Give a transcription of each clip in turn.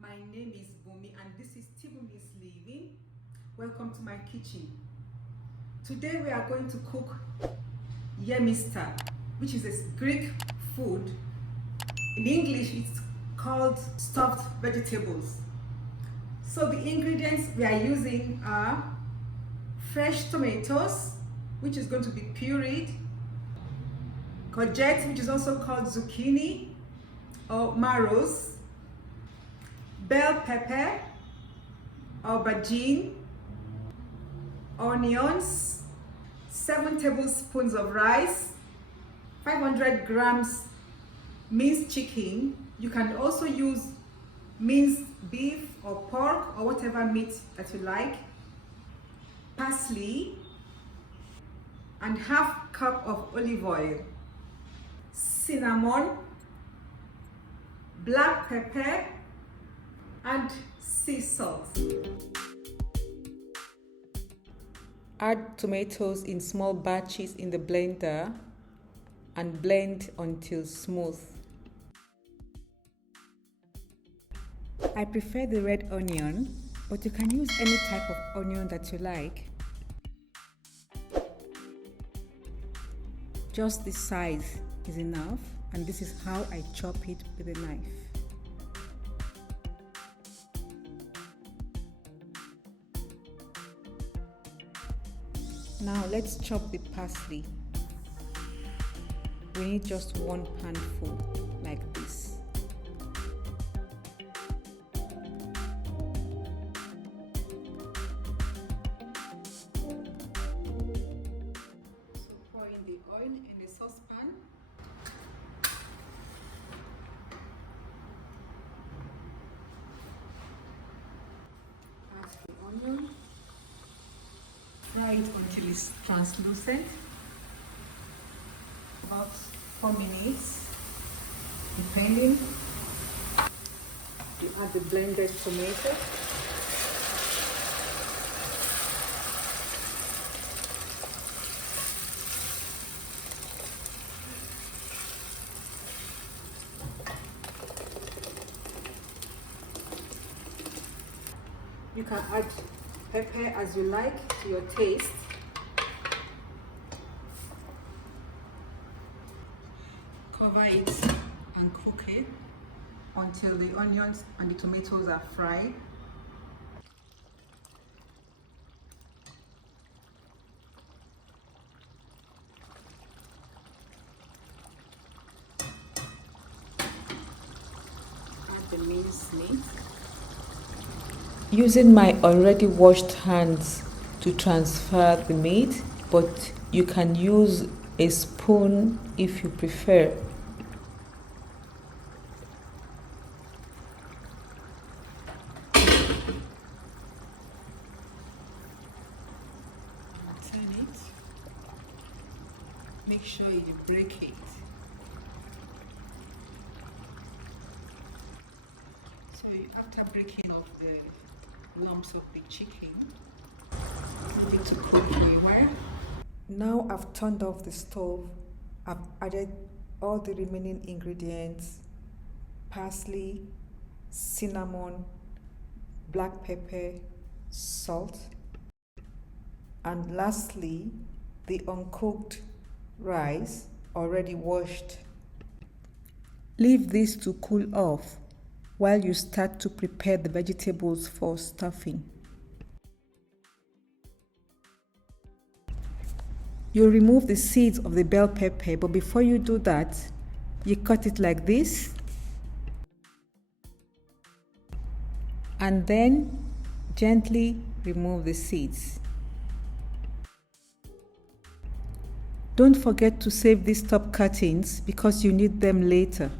My name is Bumi and this is Tibumi's Living. Welcome to my kitchen. Today we are going to cook Gemista, which is a Greek food. In English it's called stuffed vegetables. So the ingredients we are using are fresh tomatoes, which is going to be pureed, courgette, which is also called zucchini or marrows, bell pepper, aubergine, onions, 7 tablespoons of rice, 500 grams minced chicken. You can also use minced beef or pork or whatever meat that you like, parsley, and half cup of olive oil, cinnamon, black pepper, and sea salt. Add tomatoes in small batches in the blender and blend until smooth. I prefer the red onion, but you can use any type of onion that you like. Just this size is enough, and this is how I chop it with a knife. Now let's chop the parsley. We need just 1 handful like this. So pour in the oil in a saucepan. Add the onion. Fry it until it's translucent, about 4 minutes, depending. You add the blended tomato. You can add pepper as you like to your taste. Cover it and cook it until the onions and the tomatoes are fried. Add the minced meat. Using my already washed hands to transfer the meat, but you can use a spoon if you prefer. Turn it. Make sure you break it. So after breaking off the lumps of the chicken, leave it to cook for a while. Now I've turned off the stove. I've added all the remaining ingredients: parsley, cinnamon, black pepper, salt, and lastly the uncooked rice already washed. Leave this to cool off while you start to prepare the vegetables for stuffing. You remove the seeds of the bell pepper, but before you do that, you cut it like this, and then gently remove the seeds. Don't forget to save these top cuttings because you need them later.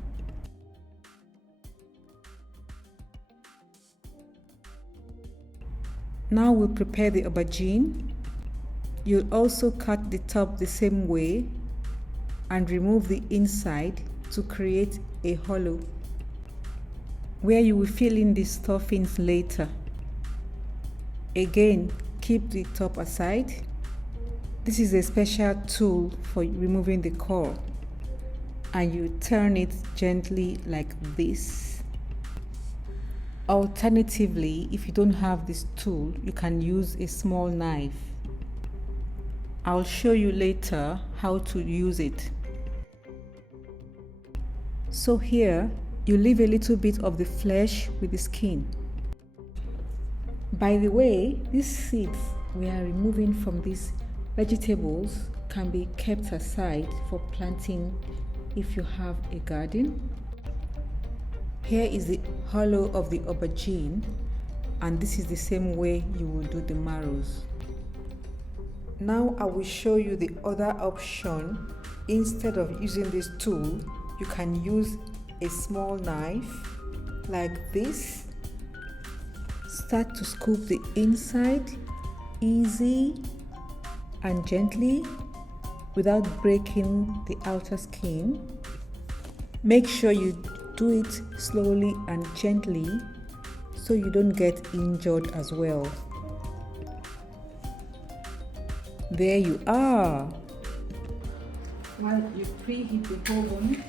Now we'll prepare the aubergine. You'll also cut the top the same way and remove the inside to create a hollow where you will fill in the stuffings later. Again, keep the top aside. This is a special tool for removing the core, and you turn it gently like this. Alternatively, if you don't have this tool, you can use a small knife. I'll show you later how to use it. So here, you leave a little bit of the flesh with the skin. By the way, these seeds we are removing from these vegetables can be kept aside for planting if you have a garden. Here is the hollow of the aubergine, and this is the same way you will do the marrows. Now I will show you the other option. Instead of using this tool, you can use a small knife like this. Start to scoop the inside easy and gently without breaking the outer skin. Make sure you do it slowly and gently so you don't get injured as well. There you are. While you preheat the oven,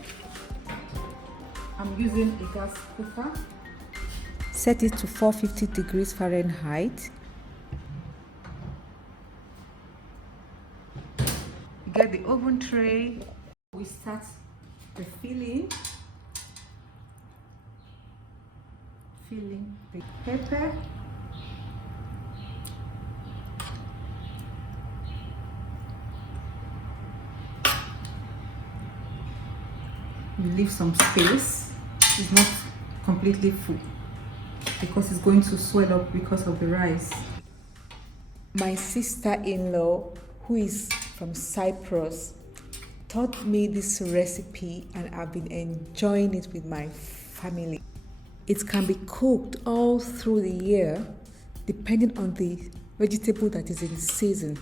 I'm using a gas cooker. Set it to 450 degrees Fahrenheit. You get the oven tray. We start the filling. Filling the pepper. You leave some space. It's not completely full because it's going to swell up because of the rice. My sister-in-law, who is from Cyprus, taught me this recipe and I've been enjoying it with my family. It can be cooked all through the year depending on the vegetable that is in season.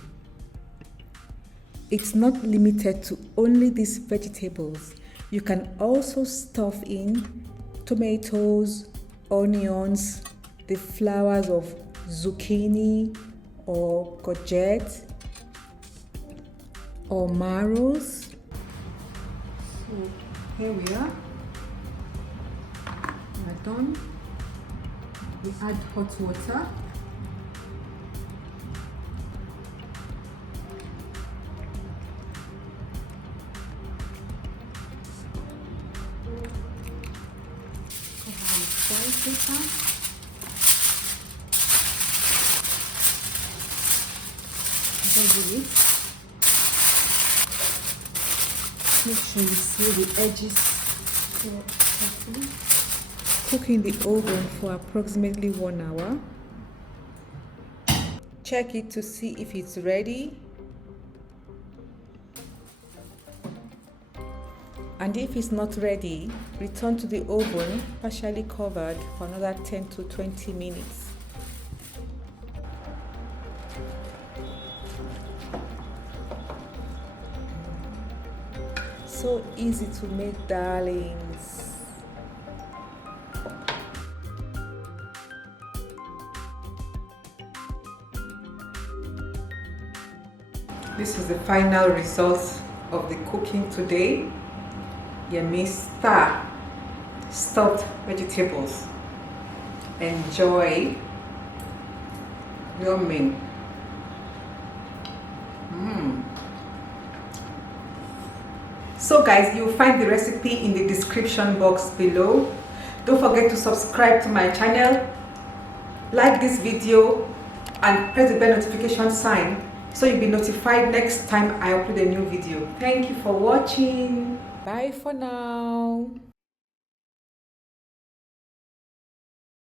It's not limited to only these vegetables. You can also stuff in tomatoes, onions, the flowers of zucchini or courgette or marrows. So here we are. We're done. We add hot water. Paper. Make sure you seal the edges properly. Cook in the oven for approximately 1 hour. Check it to see if it's ready. And if it's not ready, return to the oven partially covered for another 10 to 20 minutes. So easy to make, darlings. This is the final result of the cooking today. Gemista stuffed vegetables. Enjoy. Yummy. So guys, you'll find the recipe in the description box below. Don't forget to subscribe to my channel, like this video, and press the bell notification sign so you'll be notified next time I upload a new video. Thank you for watching. Bye for now.